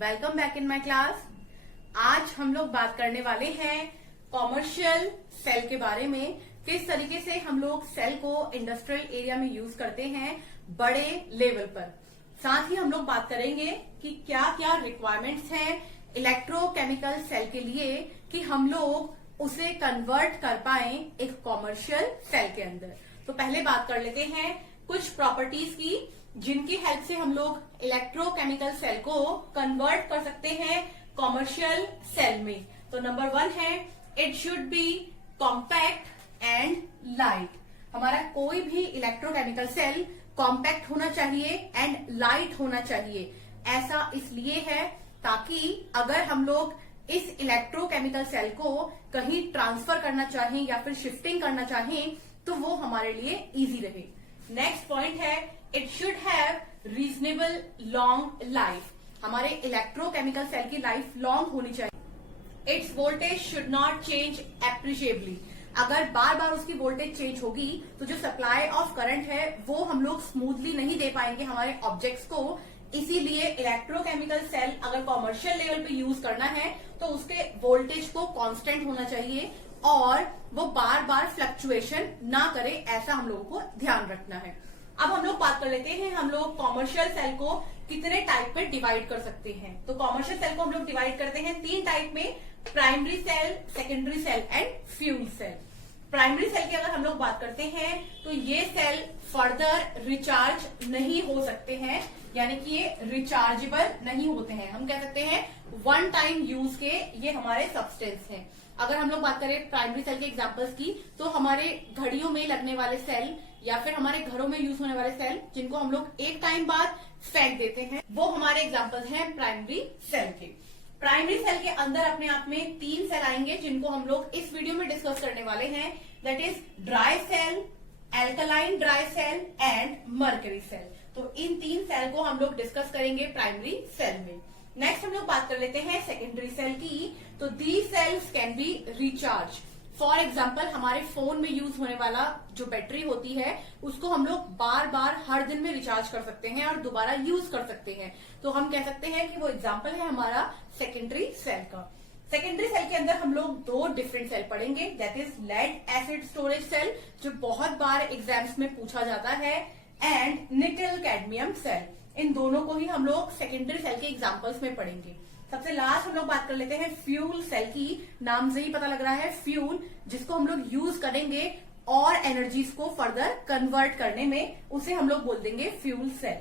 Welcome back in my class. आज हम लोग बात करने वाले हैं कॉमर्शियल सेल के बारे में। किस तरीके से हम लोग सेल को इंडस्ट्रियल एरिया में यूज करते हैं बड़े लेवल पर। साथ ही हम लोग बात करेंगे कि क्या क्या रिक्वायरमेंट्स हैं इलेक्ट्रोकेमिकल सेल के लिए कि हम लोग उसे कन्वर्ट कर पाए एक कॉमर्शियल सेल के अंदर। तो पहले बात कर लेते हैं कुछ प्रॉपर्टीज की जिनकी हेल्प से हम लोग इलेक्ट्रोकेमिकल सेल को कन्वर्ट कर सकते हैं कॉमर्शियल सेल में। तो नंबर 1 है it should be compact and light. हमारा कोई भी इलेक्ट्रोकेमिकल सेल कॉम्पैक्ट होना चाहिए एंड लाइट होना चाहिए। ऐसा इसलिए है ताकि अगर हम लोग इस इलेक्ट्रोकेमिकल सेल को कहीं ट्रांसफर करना चाहें या फिर शिफ्टिंग करना चाहें तो वो हमारे लिए इजी रहे। नेक्स्ट पॉइंट है it should have reasonable long life. हमारे इलेक्ट्रोकेमिकल सेल की लाइफ लॉन्ग होनी चाहिए। Its voltage should not change appreciably. अगर बार बार उसकी वोल्टेज चेंज होगी तो जो सप्लाई ऑफ करंट है वो हम लोग स्मूथली नहीं दे पाएंगे हमारे ऑब्जेक्ट्स को। इसीलिए इलेक्ट्रोकेमिकल सेल अगर कॉमर्शियल लेवल पे यूज करना है तो उसके वोल्टेज को कांस्टेंट होना चाहिए और वो बार बार फ्लक्चुएशन ना करे, ऐसा हम लोगों को ध्यान रखना है। अब हम लोग बात कर लेते हैं हम लोग कॉमर्शियल सेल को कितने टाइप में डिवाइड कर सकते हैं। तो कॉमर्शियल सेल को हम लोग डिवाइड करते हैं 3 टाइप में, primary cell, secondary cell and fuel cell. Primary cell की अगर हम लोग बात करते हैं तो ये सेल फर्दर रिचार्ज नहीं हो सकते हैं, यानी कि ये रिचार्जेबल नहीं होते हैं। हम कह सकते हैं वन टाइम यूज के ये हमारे सब्सटेंस हैं। अगर हम लोग बात करें प्राइमरी सेल के एग्जांपल्स की तो हमारे घड़ियों में लगने वाले सेल या फिर हमारे घरों में यूज होने वाले सेल जिनको हम लोग एक टाइम बाद फेंक देते हैं वो हमारे एग्जांपल्स हैं प्राइमरी सेल के। प्राइमरी सेल के अंदर अपने आप में 3 सेल आएंगे जिनको हम लोग इस वीडियो में डिस्कस करने वाले हैं। That is dry cell, alkaline dry cell and mercury cell. तो इन 3 सेल को हम लोग डिस्कस करेंगे प्राइमरी सेल में। नेक्स्ट हम लोग बात कर लेते हैं सेकेंडरी सेल की। तो these cells can be recharge. For example हमारे फोन में यूज होने वाला जो बैटरी होती है उसको हम लोग बार बार हर दिन में रिचार्ज कर सकते हैं और दोबारा यूज कर सकते हैं। तो हम कह सकते हैं कि वो एग्जाम्पल है हमारा सेकेंडरी सेल का। सेकेंडरी सेल के अंदर हम लोग 2 डिफरेंट सेल पढ़ेंगे। That is lead acid storage cell जो बहुत बार एग्जाम्स में पूछा जाता है, एंड निकल कैडमियम सेल। इन दोनों को ही हम लोग सेकेंडरी सेल के एग्जाम्पल्स में पढ़ेंगे। सबसे लास्ट हम लोग बात कर लेते हैं फ्यूल सेल की। नाम से ही पता लग रहा है फ्यूल, जिसको हम लोग यूज करेंगे और एनर्जीज को फर्दर कन्वर्ट करने में, उसे हम लोग बोल देंगे fuel cell.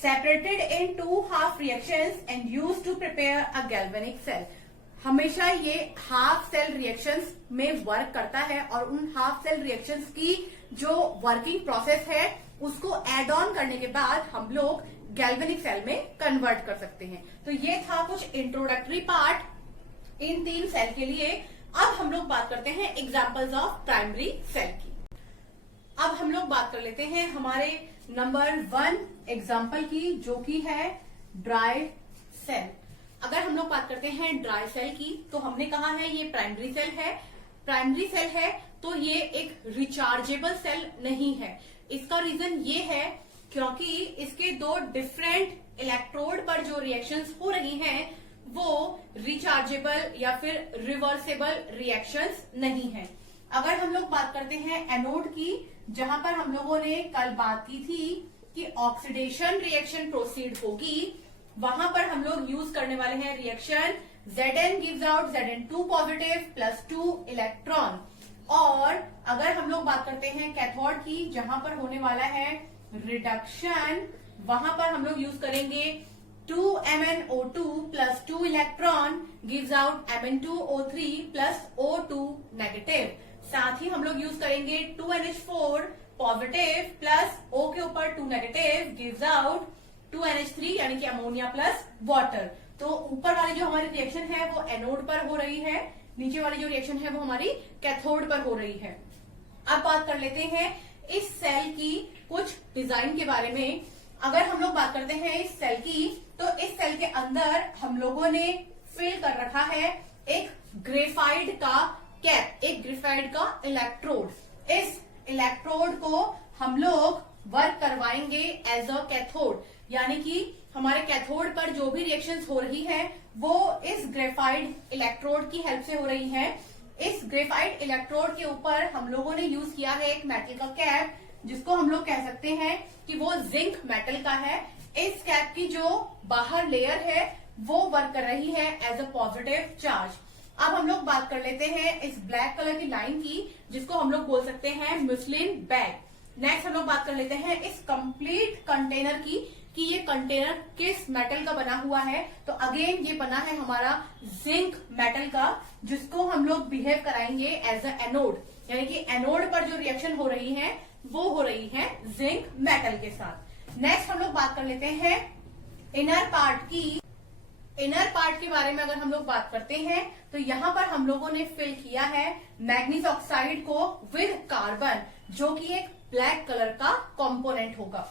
Separated in 2 half reactions and used to prepare a galvanic cell. हमेशा ये हाफ सेल रिएक्शंस में वर्क करता है और उन हाफ सेल रिएक्शंस की जो वर्किंग प्रोसेस है उसको एड ऑन करने के बाद हम लोग गैल्वेनिक सेल में कन्वर्ट कर सकते हैं। तो ये था कुछ इंट्रोडक्टरी पार्ट इन 3 सेल के लिए। अब हम लोग बात करते हैं एग्जांपल्स ऑफ प्राइमरी सेल की। अब हम लोग बात कर लेते हैं हमारे नंबर 1 एग्जांपल की, जो कि है ड्राई सेल। अगर हम लोग बात करते हैं ड्राई सेल की तो हमने कहा है ये प्राइमरी सेल है। प्राइमरी सेल है तो ये एक रिचार्जेबल सेल नहीं है। इसका रीजन ये है क्योंकि इसके 2 डिफरेंट इलेक्ट्रोड पर जो रिएक्शंस हो रही हैं वो रिचार्जेबल या फिर रिवर्सेबल रिएक्शंस नहीं है। अगर हम लोग बात करते हैं एनोड की, जहां पर हम लोगों ने कल बात की थी कि ऑक्सीडेशन रिएक्शन प्रोसीड होगी, वहां पर हम लोग यूज करने वाले हैं reaction Zn gives out Zn2 positive plus 2 electron. और अगर हम लोग बात करते हैं कैथोड की, जहां पर होने वाला है रिडक्शन, वहां पर हम लोग यूज करेंगे 2MnO2 plus 2 electron gives out Mn2O3 plus O2 negative. साथ ही हम लोग यूज करेंगे 2NH4 पॉजिटिव प्लस O के ऊपर 2 नेगेटिव गिव्स आउट 2NH3 यानी कि अमोनिया प्लस वाटर। तो ऊपर वाली जो हमारी रिएक्शन है वो एनोड पर हो रही है, नीचे वाली जो रिएक्शन है वो हमारी कैथोड पर हो रही है। अब बात कर लेते हैं इस सेल की कुछ डिजाइन के बारे में। अगर हम लोग बात करते हैं इस सेल की तो इस सेल के अंदर हम लोगों ने फिल कर रखा है एक ग्रेफाइड का कैप, एक ग्रेफाइड का इलेक्ट्रोड। इस इलेक्ट्रोड को हम लोग वर्क करवाएंगे एज अ कैथोड, यानी कि हमारे कैथोड पर जो भी रिएक्शंस हो रही है वो इस ग्रेफाइट इलेक्ट्रोड की हेल्प से हो रही है। इस ग्रेफाइट इलेक्ट्रोड के ऊपर हम लोगों ने यूज किया है एक मेटल का कैप, जिसको हम लोग कह सकते हैं कि वो जिंक मेटल का है। इस कैप की जो बाहर लेयर है वो वर्क कर रही है एज अ पॉजिटिव चार्ज। अब हम लोग बात कर लेते हैं इस ब्लैक कलर की लाइन की, जिसको हम लोग बोल सकते हैं मुस्लिन बैग। नेक्स्ट हम लोग बात कर लेते हैं इस कंप्लीट कंटेनर की कि ये कंटेनर किस मेटल का बना हुआ है। तो अगेन ये बना है हमारा जिंक मेटल का, जिसको हम लोग बिहेव कराएंगे एज अ एनोड, यानी कि एनोड पर जो रिएक्शन हो रही है वो हो रही है जिंक मेटल के साथ। नेक्स्ट हम लोग बात कर लेते हैं इनर पार्ट की। इनर पार्ट के बारे में अगर हम लोग बात करते हैं तो यहाँ पर हम लोगों ने फिल किया है मैग्नीज ऑक्साइड को विद कार्बन, जो कि एक ब्लैक कलर का कंपोनेंट होगा।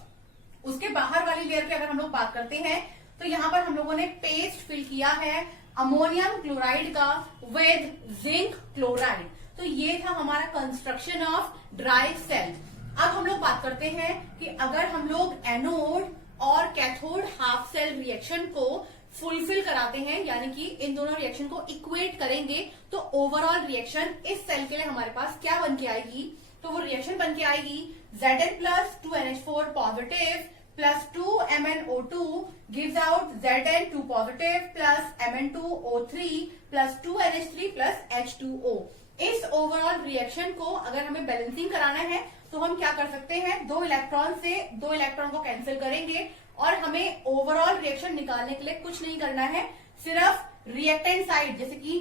उसके बाहर वाली लेयर की अगर हम लोग बात करते हैं तो यहाँ पर हम लोगों ने पेस्ट फिल किया है अमोनियम क्लोराइड का विद जिंक क्लोराइड। तो ये था हमारा कंस्ट्रक्शन ऑफ ड्राई सेल। अब हम लोग बात करते हैं कि अगर हम लोग एनोड और कैथोड हाफ सेल रिएक्शन को फुलफिल कराते हैं, यानी कि इन दोनों रिएक्शन को इक्वेट करेंगे, तो ओवरऑल रिएक्शन इस सेल के लिए हमारे पास क्या बन के आएगी? तो वो रिएक्शन बन के आएगी Zn plus 2NH4 positive plus 2MnO2 gives out Zn2 positive plus Mn2O3 plus 2NH3 plus H2O। इस ओवरऑल रिएक्शन को अगर हमें बैलेंसिंग कराना है तो हम क्या कर सकते हैं, दो इलेक्ट्रॉन से दो इलेक्ट्रॉन को कैंसिल करेंगे और हमें ओवरऑल रिएक्शन निकालने के लिए कुछ नहीं करना है, सिर्फ रिएक्टेंट साइड जैसे कि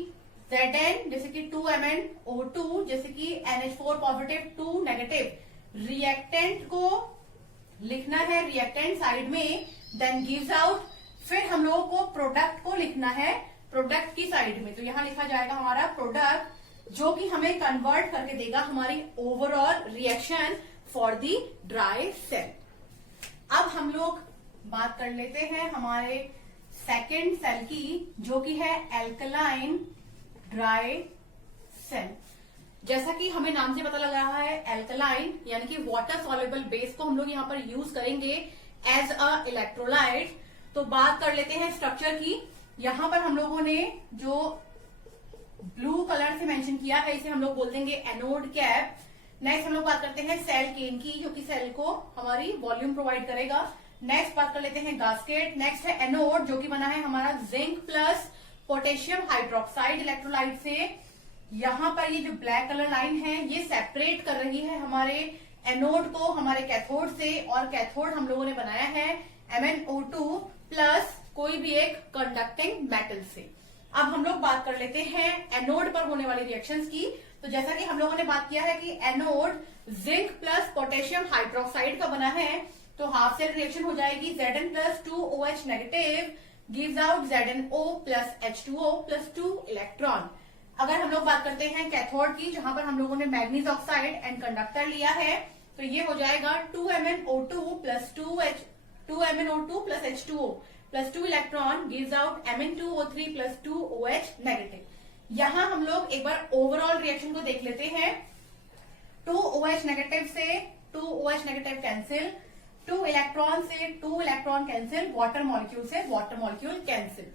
Zn, जैसे कि 2MnO2, जैसे कि NH4 पॉजिटिव 2 नेगेटिव, रिएक्टेंट को लिखना है रिएक्टेंट साइड में, देन गिव्स आउट। फिर हम लोगों को प्रोडक्ट को लिखना है प्रोडक्ट की साइड में, तो यहां लिखा जाएगा हमारा प्रोडक्ट, जो कि हमें कन्वर्ट करके देगा हमारी overall reaction for the dry cell. अब हम लोग बात कर लेते हैं हमारे सेकेंड सेल की, जो कि है एल्कलाइन ड्राई सेल। जैसा कि हमें नाम से पता लग रहा है एल्कलाइन, यानी कि वाटर सॉल्युबल बेस को हम लोग यहाँ पर यूज करेंगे एज अ इलेक्ट्रोलाइट। तो बात कर लेते हैं स्ट्रक्चर की। यहाँ पर हम लोगों ने जो ब्लू कलर से मेंशन किया है इसे हम लोग बोल देंगे एनोड कैप। नेक्स्ट हम लोग बात करते हैं सेल केन की, जो कि सेल को हमारी वॉल्यूम प्रोवाइड करेगा। नेक्स्ट बात कर लेते हैं गास्केट। नेक्स्ट है एनोड, जो कि बना है हमारा zinc plus potassium hydroxide electrolyte से। यहाँ पर ये जो ब्लैक कलर लाइन है ये सेपरेट कर रही है हमारे एनोड को हमारे कैथोड से, और कैथोड हम लोगों ने बनाया है MnO2 प्लस कोई भी एक कंडक्टिंग मेटल से। अब हम लोग बात कर लेते हैं एनोड पर होने वाली रिएक्शंस की। तो जैसा कि हम लोगों ने बात किया है कि anode zinc plus potassium hydroxide का बना है, तो हाफ सेल रिएक्शन हो जाएगी Zn plus 2OH negative gives out ZnO plus H2O plus 2 electron. अगर हम लोग बात करते हैं कैथोड की, जहां पर हम लोगों ने मैग्नीज ऑक्साइड एंड कंडक्टर लिया है, तो ये हो जाएगा 2MnO2 plus 2MnO2 plus H2O plus 2 electron gives out Mn2O3 plus 2OH negative. यहां हम लोग एक बार ओवरऑल रिएक्शन को देख लेते हैं। 2OH नेगेटिव से 2OH नेगेटिव कैंसिल, 2 इलेक्ट्रॉन से 2 इलेक्ट्रॉन कैंसिल, वाटर मॉलिक्यूल से वाटर मॉलिक्यूल कैंसिल।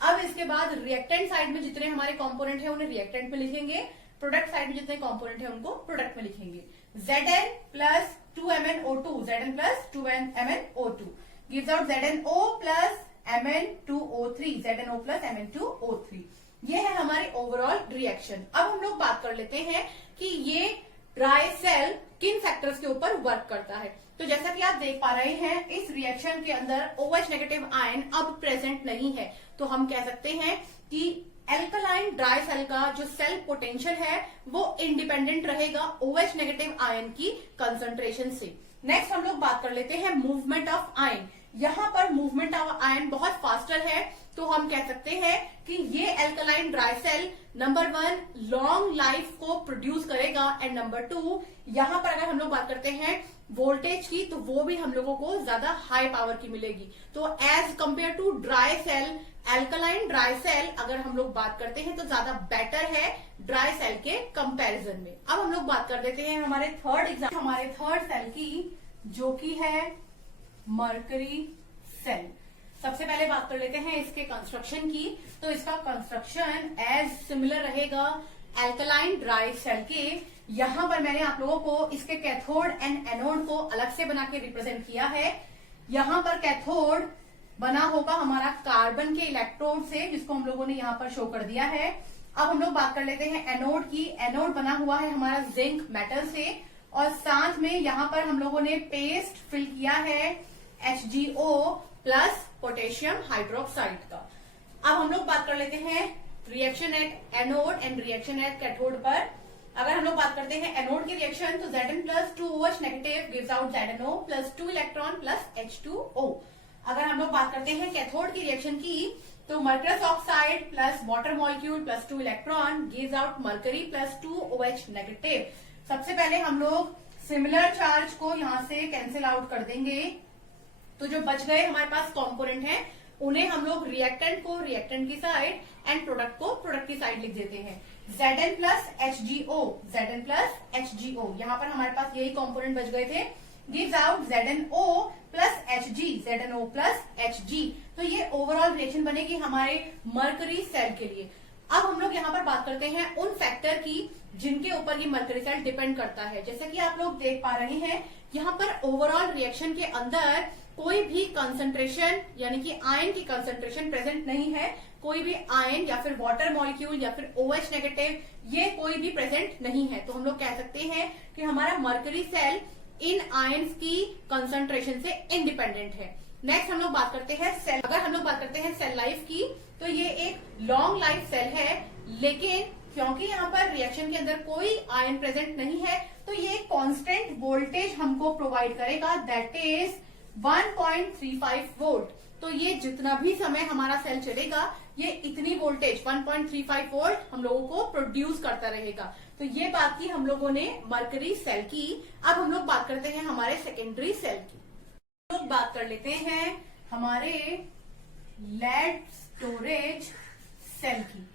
अब इसके बाद रिएक्टेंट साइड में जितने हमारे कंपोनेंट है उन्हें रिएक्टेंट में लिखेंगे, प्रोडक्ट साइड में जितने कंपोनेंट है उनको प्रोडक्ट में लिखेंगे। Zn plus 2MnO2, Zn plus 2MnO2 gives out ZnO plus Mn2O3, ZnO plus Mn2O3। ये है हमारी ओवरऑल रिएक्शन। अब हम लोग बात कर लेते हैं कि ये ड्राई सेल किन फैक्टर्स के ऊपर वर्क करता है। तो जैसा कि आप देख पा रहे हैं इस रिएक्शन के अंदर OH नेगेटिव आयन अब प्रेजेंट नहीं है, तो हम कह सकते हैं कि एल्कलाइन ड्राई सेल का जो सेल पोटेंशियल है वो इंडिपेंडेंट रहेगा OH नेगेटिव आयन की कंसंट्रेशन से। नेक्स्ट हम लोग बात कर लेते हैं मूवमेंट ऑफ आयन। यहाँ पर मूवमेंट ऑफ आयन बहुत फास्टर है, तो हम कह सकते हैं कि ये alkaline dry cell number 1 long life को प्रोड्यूस करेगा, एंड नंबर 2 यहाँ पर अगर हम लोग बात करते हैं वोल्टेज की, तो वो भी हम लोगों को ज्यादा हाई पावर की मिलेगी। तो as compare to dry cell, alkaline dry cell अगर हम लोग बात करते हैं तो ज्यादा बेटर है ड्राई सेल के कंपैरिजन में। अब हम लोग बात कर देते हैं हमारे थर्ड सेल की, जो कि है मरकरी सेल। सबसे पहले बात कर लेते हैं इसके कंस्ट्रक्शन की। तो इसका कंस्ट्रक्शन एज सिमिलर रहेगा एल्कलाइन ड्राई सेल के। यहां पर मैंने आप लोगों को इसके कैथोड एंड एनोड को अलग से बना के रिप्रेजेंट किया है। यहां पर कैथोड बना होगा हमारा कार्बन के इलेक्ट्रोड से, जिसको हम लोगों ने यहां पर शो कर दिया है। अब हम लोग बात कर लेते हैं एनोड की। एनोड बना हुआ है हमारा जिंक मेटल से, और साथ में यहां पर हम लोगों ने पेस्ट फिल किया है HgO प्लस पोटेशियम हाइड्रोक्साइड का। अब हम लोग बात कर लेते हैं reaction at anode and reaction at cathode पर। अगर हम लोग बात करते हैं एनोड की रिएक्शन, तो Zn plus 2OH negative gives out ZnO plus 2 electron plus H2O। अगर हम लोग बात करते हैं कैथोड की रिएक्शन की, तो mercurous oxide plus water molecule plus 2 electron gives out mercury plus 2OH negative. सबसे पहले हम लोग सिमिलर चार्ज को यहां से कैंसिल आउट कर देंगे। तो जो बच गए हमारे पास कंपोनेंट हैं, उन्हें हम लोग रिएक्टेंट को रिएक्टेंट की साइड एंड प्रोडक्ट को प्रोडक्ट की साइड लिख देते हैं। Zn plus HgO, Zn plus HgO, यहाँ पर हमारे पास यही कंपोनेंट बच गए थे। Gives out ZnO plus Hg, ZnO plus Hg। तो ये ओवरऑल रिएक्शन बनेगी हमारे मरकरी सेल के लिए। अब हम लोग यहाँ पर बात करते हैं उन फैक्टर की जिनके ऊपर ये मरकरी सेल डिपेंड करता है। जैसे कि आप लोग देख पा रहे हैं, यहाँ पर ओवरऑल रिएक्शन के अंदर कोई भी कंसंट्रेशन यानी कि आयन की कंसंट्रेशन प्रेजेंट नहीं है। कोई भी आयन या फिर वाटर मॉलिक्यूल या फिर OH नेगेटिव ये कोई भी प्रेजेंट नहीं है। तो हम लोग कह सकते हैं कि हमारा मरकरी सेल इन आयंस की कंसंट्रेशन से इंडिपेंडेंट है। नेक्स्ट हम लोग बात करते हैं सेल। अगर हम लोग बात करते हैं सेल लाइफ की, तो ये एक लॉन्ग लाइफ सेल है, लेकिन क्योंकि यहाँ पर रिएक्शन के अंदर कोई आयन प्रेजेंट नहीं है, तो ये कांस्टेंट वोल्टेज हमको प्रोवाइड करेगा, दैट इज 1.35 वोल्ट। तो ये जितना भी समय हमारा सेल चलेगा, ये इतनी वोल्टेज 1.35 वोल्ट हम लोगों को प्रोड्यूस करता रहेगा। तो ये बात की हम लोगों ने मरकरी सेल की। अब हम लोग बात करते हैं हमारे सेकेंडरी सेल की। हम लोग बात कर लेते हैं हमारे लेड स्टोरेज सेल की,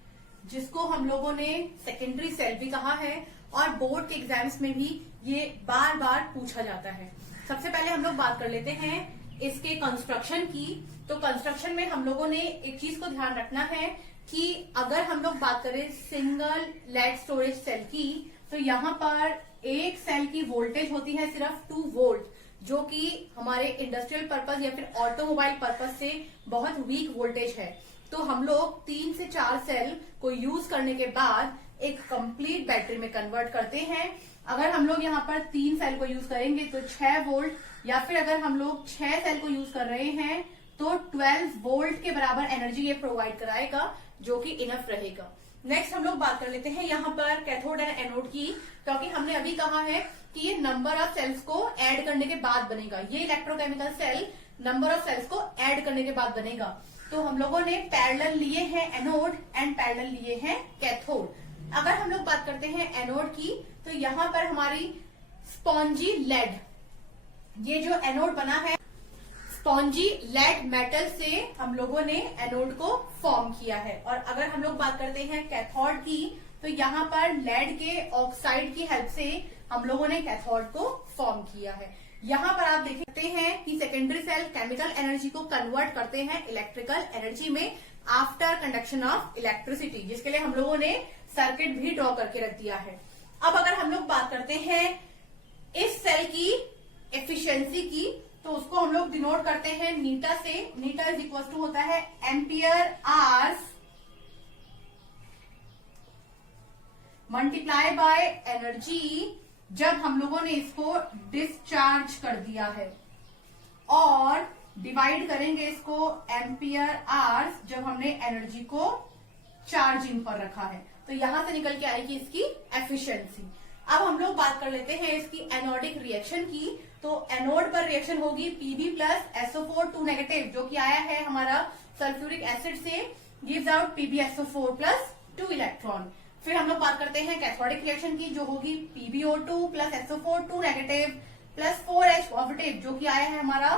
जिसको हम लोगों ने सेकेंडरी सेल भी कहा है, और बोर्ड के एग्जाम्स में भी ये बार बार पूछा जाता है। सबसे पहले हम लोग बात कर लेते हैं इसके कंस्ट्रक्शन की। तो कंस्ट्रक्शन में हम लोगों ने एक चीज को ध्यान रखना है कि अगर हम लोग बात करें सिंगल लेड स्टोरेज सेल की, तो यहाँ पर एक सेल की वोल्टेज होती है सिर्फ 2 वोल्ट, जो कि हमारे इंडस्ट्रियल पर्पज या फिर ऑटोमोबाइल पर्पज से बहुत वीक वोल्टेज है। तो हम लोग 3 से 4 सेल को यूज करने के बाद एक कंप्लीट बैटरी में कन्वर्ट करते हैं। अगर हम लोग यहाँ पर 3 सेल को यूज करेंगे तो 6 वोल्ट, या फिर अगर हम लोग 6 सेल को यूज कर रहे हैं तो 12 वोल्ट के बराबर एनर्जी ये प्रोवाइड कराएगा, जो कि इनफ रहेगा। नेक्स्ट हम लोग बात कर लेते हैं यहाँ पर कैथोड एंड एनोड की, क्योंकि हमने अभी कहा है कि ये नंबर ऑफ सेल्स को ऐड करने के बाद बनेगा। ये electrochemical cell number of cells को ऐड करने के बाद बनेगा। तो हम लोगों ने पैरेलल लिए हैं एनोड एंड पैरेलल लिए हैं कैथोड। अगर हम लोग बात करते हैं एनोड की, तो यहाँ पर हमारी स्पॉन्जी लेड, ये जो एनोड बना है स्पॉन्जी लेड मेटल से हम लोगों ने एनोड को फॉर्म किया है। और अगर हम लोग बात करते हैं कैथोड की, तो यहाँ पर लेड के ऑक्साइड की हेल्प से हम लोगों ने कैथोड को फॉर्म किया है। यहाँ पर आप देख सकते हैं कि सेकेंडरी सेल केमिकल एनर्जी को कन्वर्ट करते हैं इलेक्ट्रिकल एनर्जी में आफ्टर कंडक्शन ऑफ इलेक्ट्रिसिटी, जिसके लिए हम लोगों ने सर्किट भी ड्रॉ करके रख दिया है। अब अगर हम लोग बात करते हैं इस सेल की एफिशिएंसी की, तो उसको हम लोग डिनोट करते हैं नीटा से। नीटा इज इक्वल टू होता है ampere hours multiply by energy, जब हम लोगों ने इसको डिस्चार्ज कर दिया है, और डिवाइड करेंगे इसको एम्पियर आवर्स जब हमने एनर्जी को चार्जिंग पर रखा है। तो यहां से निकल के आएगी इसकी एफिशिएंसी। अब हम लोग बात कर लेते हैं इसकी एनोडिक रिएक्शन की। तो एनोड पर रिएक्शन होगी Pb प्लस SO4 2 नेगेटिव, जो कि आया है हमारा सल्फ्यूरिक एसिड से, gives out PbSO4 plus 2 electron. फिर हम लोग बात करते हैं कैथोडिक रिएक्शन की, जो होगी PbO2 plus SO4 2 negative plus 4H positive, जो कि आया है हमारा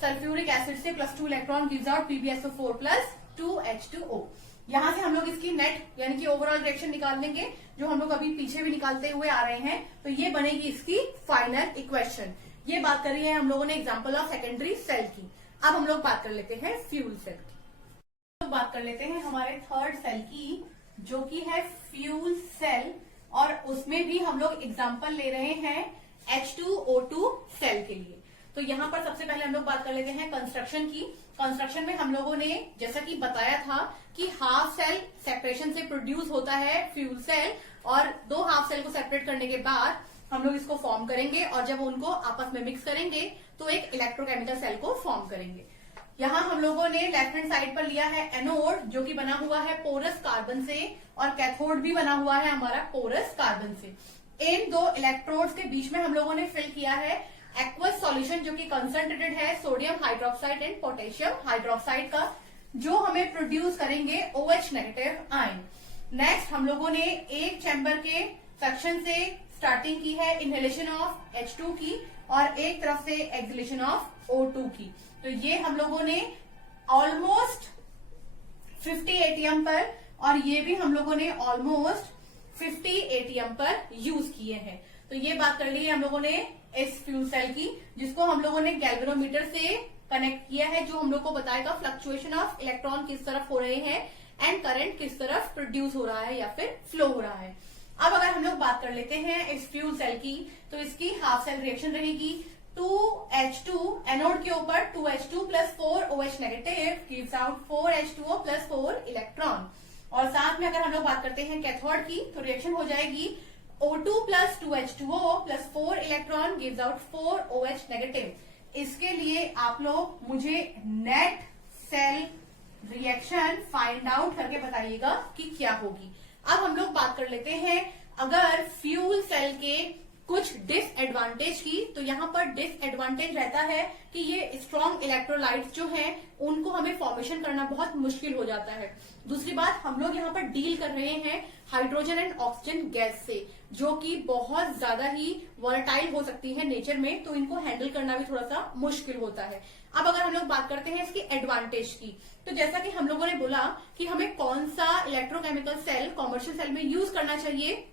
सल्फ्यूरिक एसिड से plus 2 electron, gives out PbSO4 plus 2H2O। यहां से हम लोग इसकी नेट यानी कि ओवरऑल रिएक्शन निकाल लेंगे, जो हम लोग अभी पीछे भी निकालते हुए आ रहे हैं। तो ये बनेगी इसकी फाइनल इक्वेशन। ये बात करी है हम लोगों ने एग्जाम्पल ऑफ सेकेंडरी सेल की। अब हम लोग बात कर लेते हैं फ्यूल सेल की। तो बात कर लेते हैं हमारे थर्ड सेल की, जो कि है फ्यूल सेल, और उसमें भी हम लोग एग्जाम्पल ले रहे हैं H2O2 सेल के लिए। तो यहाँ पर सबसे पहले हम लोग बात कर लेते हैं कंस्ट्रक्शन की। कंस्ट्रक्शन में हम लोगों ने जैसा कि बताया था कि हाफ सेल सेपरेशन से प्रोड्यूस होता है फ्यूल सेल, और दो हाफ सेल को सेपरेट करने के बाद हम लोग इसको फॉर्म करेंगे, और जब उनको आपस में मिक्स करेंगे तो एक इलेक्ट्रोकेमिकल सेल को फॉर्म करेंगे। यहाँ हम लोगों ने लेफ्ट हैंड साइड पर लिया है एनोड, जो कि बना हुआ है पोरस कार्बन से, और कैथोड भी बना हुआ है हमारा पोरस कार्बन से। इन दो इलेक्ट्रोड्स के बीच में हम लोगों ने फिल किया है एक्वस सॉल्यूशन, जो कि कंसंट्रेटेड है sodium hydroxide and potassium hydroxide का, जो हमें प्रोड्यूस करेंगे OH नेगेटिव आयन। नेक्स्ट हम लोगों ने एक चैम्बर के सेक्शन से स्टार्टिंग की है इनहेलेशन ऑफ H2 की, और एक तरफ से एक्सहेलेशन ऑफ O2 की। तो ये हम लोगों ने ऑलमोस्ट 50 ATM पर, और ये भी हम लोगों ने ऑलमोस्ट 50 ATM पर यूज किए हैं। तो ये बात कर ली है हम लोगों ने इस फ्यूल सेल की, जिसको हम लोगों ने गैल्वेनोमीटर से कनेक्ट किया है, जो हम लोग को बताएगा फ्लक्चुएशन ऑफ इलेक्ट्रॉन किस तरफ हो रहे हैं एंड करंट किस तरफ प्रोड्यूस हो रहा है या फिर फ्लो हो रहा है। अब अगर हम लोग बात कर लेते हैं इस फ्यूल सेल की, तो इसकी हाफ सेल रिएक्शन रहेगी 2H2 एनोड के ऊपर 2H2 plus 4OH negative gives out 4H2O plus 4 electron. और साथ में अगर हम लोग बात करते हैं कैथोड की, तो रिएक्शन हो जाएगी O2 plus 2H2O plus 4 electron gives out 4OH negative. इसके लिए आप लोग मुझे net cell reaction find out करके बताइएगा कि क्या होगी। अब हम लोग बात कर लेते हैं अगर फ्यूल सेल के कुछ डिसएडवांटेज की, तो यहाँ पर डिसएडवांटेज रहता है कि ये स्ट्रॉन्ग इलेक्ट्रोलाइट्स जो हैं उनको हमें फॉर्मेशन करना बहुत मुश्किल हो जाता है। दूसरी बात, हम लोग यहाँ पर डील कर रहे हैं हाइड्रोजन एंड ऑक्सीजन गैस से, जो कि बहुत ज्यादा ही वॉलेटाइल हो सकती है नेचर में, तो इनको हैंडल करना भी थोड़ा सा मुश्किल होता है। अब अगर हम लोग बात करते हैं इसकी एडवांटेज की, तो जैसा कि हम लोगों ने बोला कि हमें कौन सा इलेक्ट्रोकेमिकल सेल कॉमर्शियल सेल में यूज करना चाहिए,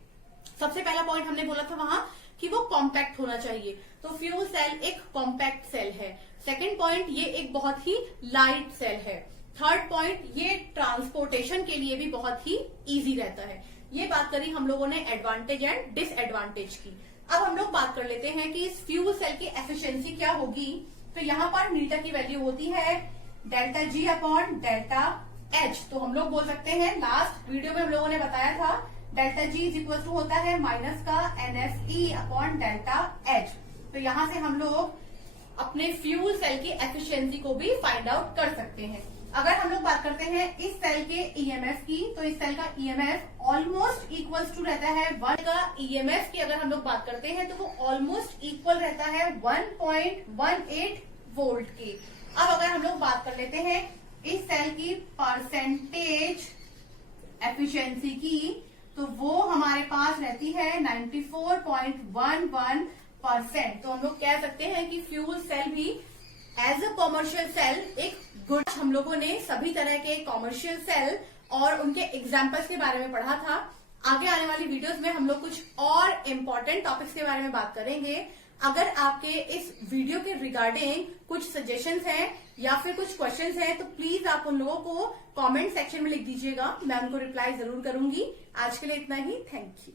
सबसे पहला पॉइंट हमने बोला था वहां कि वो कॉम्पैक्ट होना चाहिए। तो फ्यूल सेल एक कॉम्पैक्ट सेल है। सेकंड पॉइंट, ये एक बहुत ही लाइट सेल है। थर्ड पॉइंट, ये ट्रांसपोर्टेशन के लिए भी बहुत ही इजी रहता है। ये बात करी हम लोगों ने एडवांटेज एंड डिसएडवांटेज की। अब हम लोग बात कर लेते हैं कि इस फ्यूल सेल की एफिशिएंसी क्या होगी। तो यहाँ पर मीटर की वैल्यू होती है delta G upon delta H। तो हम लोग बोल सकते हैं, लास्ट वीडियो में हम लोगों ने बताया था delta G is equal to होता है माइनस का NFE अपॉन डेल्टा H। तो यहाँ से हम लोग अपने फ्यूल सेल की एफिशिएंसी को भी फाइंड आउट कर सकते हैं। अगर हम लोग बात करते हैं इस सेल के EMF की, तो इस सेल का EMF ऑलमोस्ट इक्वल्स टू रहता है 1 का EMF की अगर हम लोग बात करते हैं तो वो ऑलमोस्ट इक्वल रहता है 1.18 वोल्ट के। अब अगर हम लोग बात कर लेते हैं इस सेल की परसेंटेज एफिशिएंसी की, तो वो हमारे पास रहती है 94.11%। तो हम लोग कह सकते हैं कि फ्यूल सेल भी एज अ कॉमर्शियल सेल एक गुड। हम लोगों ने सभी तरह के कॉमर्शियल सेल और उनके एग्जाम्पल्स के बारे में पढ़ा था। आगे आने वाली वीडियोस में हम लोग कुछ और इम्पोर्टेंट टॉपिक्स के बारे में बात करेंगे। अगर आपके इस वीडियो के रिगार्डिंग कुछ सजेशंस हैं या फिर कुछ क्वेश्चंस हैं, तो प्लीज आप उन लोगों को कमेंट सेक्शन में लिख दीजिएगा, मैं उनको रिप्लाई जरूर करूंगी। आज के लिए इतना ही, थैंक यू।